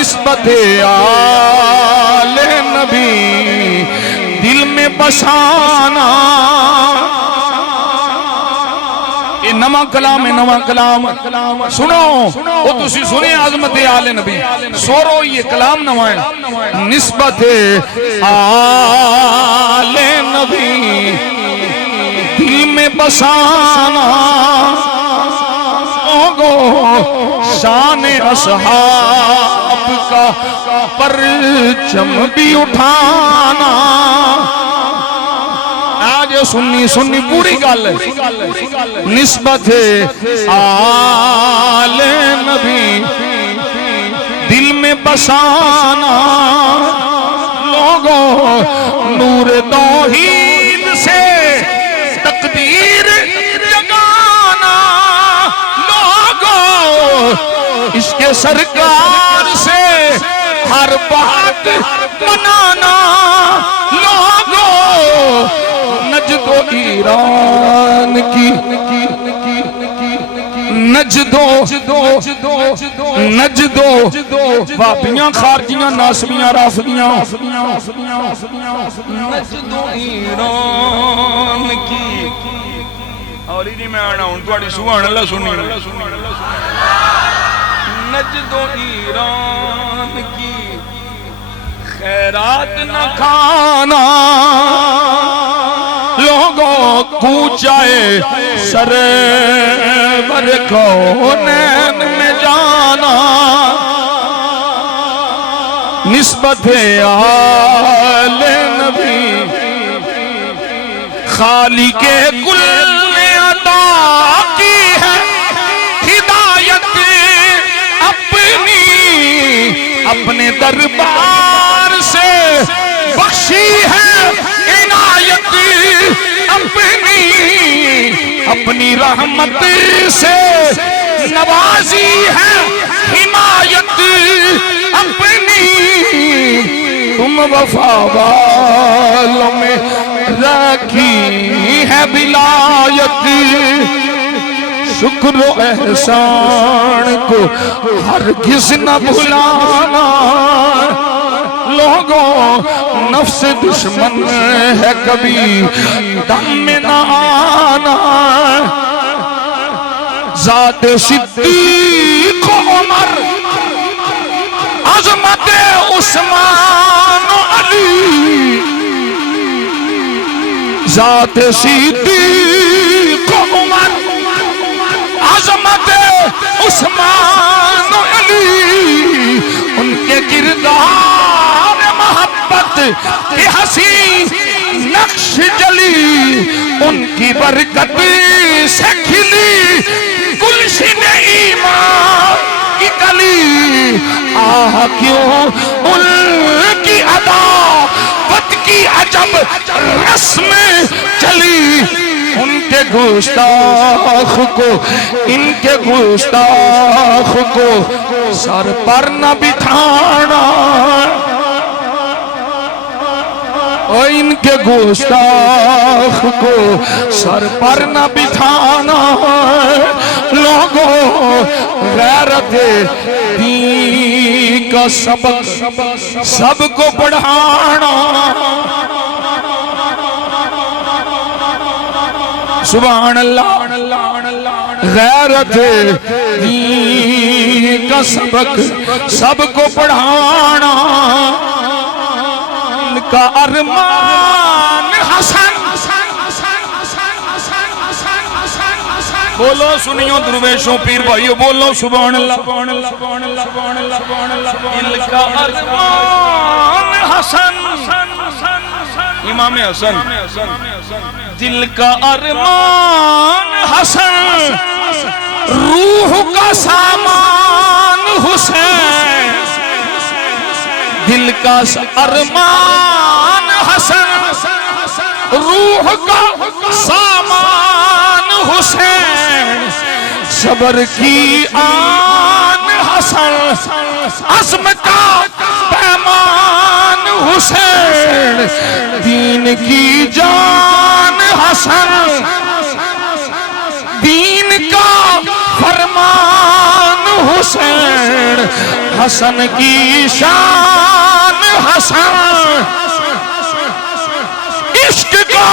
निस्बत आले नबी दिल में बसाना। ये नवा कलाम है, नवा कलाम सुनो वो तुसी सुने आजमत आले नबी सोरो ये कलाम नवा है। निस्बत आले नबी दिल में बसाना गो शान असहाब का परचम भी उठाना। आज सुन्नी सुन्नी पूरी गल निस्बत आले नबी दिल में बसाना। लोगों नूर तौहीद से तकदीर जगाना। लोगों इसके सरकार से हर बात बनाना। लोगों नजदो ईरान की नजदो वापियां खारजियां नासबियां राफदियां नजदो ईरान की और ही नहीं मैं आना हूं तुहाडी सुभान अल्लाह सुनी नजदो ईरान की खैरात न खाना। लोगों कूचाए सरवर को नैन में जाना। निस्बत आले नबी खाली के कुल ने अता की है हिदायत अपने दरबार से बख्शी है इनायत अपनी रहमत से नवाजी है हिमायत अपनी। तुम वफा वालों में रखी है विलायत। शुक्र एहसान को हरगिज़ न भुलाना। लोगों नफ्स दुश्मन है कभी दम में न आना। ज़ात सिद्दीक़ उमर अज़मत उस्मान अली। ज़ात सिद्दीक़ उमर अज़मत उस्मान अली। उनके किरदार मोहब्बत के हसी नक्श जली। उनकी बरकत से खिली गुलशन ईमान की कली। आह क्यों उनकी अदावत की अजब रस्म चली। उनके गुस्ताख को इनके गुस्ताख को सर पर न बिठाना। और इनके गुस्ताख को सर पर न बिठाना। लोगों गैरत दीन का सबक सबको पढ़ाना। सुभान अल्लाह। गैरत दीन का सबक सबको पढ़ाना। इनका अरमान हसन। बोलो सुनियो दुर्वेशों पीर भाइयों बोलो सुभान अल्लाह। इनका अरमान हसन इमाम हसन। दिल का अरमान हसन रूह का सामान हुसैन। दिल का अरमान हसन रूह का सामान हुसैन। सबर की आन हसन अज़्म का पैमान हुसैन। दीन की जान हसन दीन का फरमान हुसैन, हसन की शान हसन, इश्क का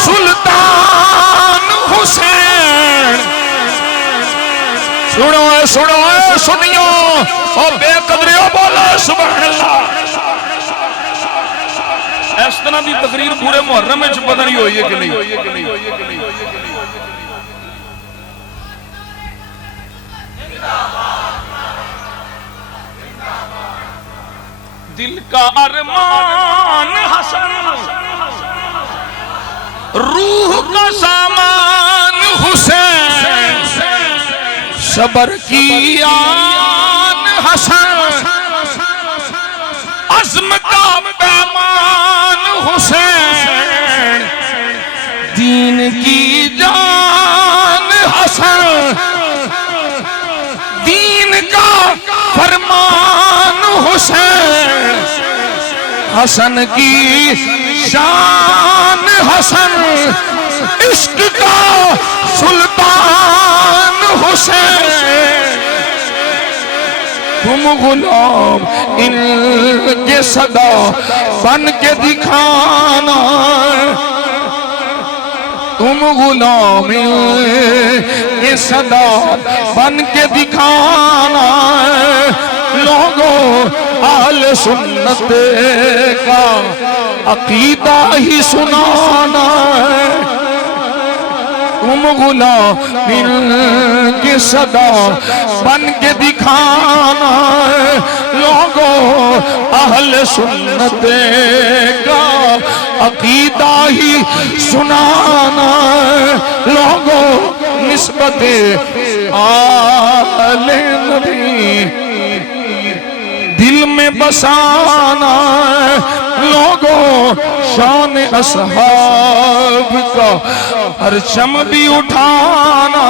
सुल्तान हुसैन। सुनो सुनो सुनियो और बेकदरियों बोलो सुभान अल्लाह। इस तरह की तकरीर पूरे मुहर्रम में पता नहीं हुई है कि नहीं। दिल का अरमान हसन, रूह का सामान हुसैन, सबर की आन हसन, अज़्म का पैमान हुसैन, दीन की जान हसन, दीन का फरमान हुसैन, हसन की शान हसन, इश्क का सुल्तान हुसैन। तुम गुलाम इनके सदा बन के दिखाना, तुम गुलाम इनके सदा बन के दिखाना, लोगों आले सुन्नत का अकीदा ही सुनाना। तुम गुलाम के सदा बन के दिखाना, लोगों अहले सुन्नत का अकीदा ही सुनाना, लोगों निस्बत आले नबी दिल में बसाना, लोगों शान असहाब का परचम भी उठाना,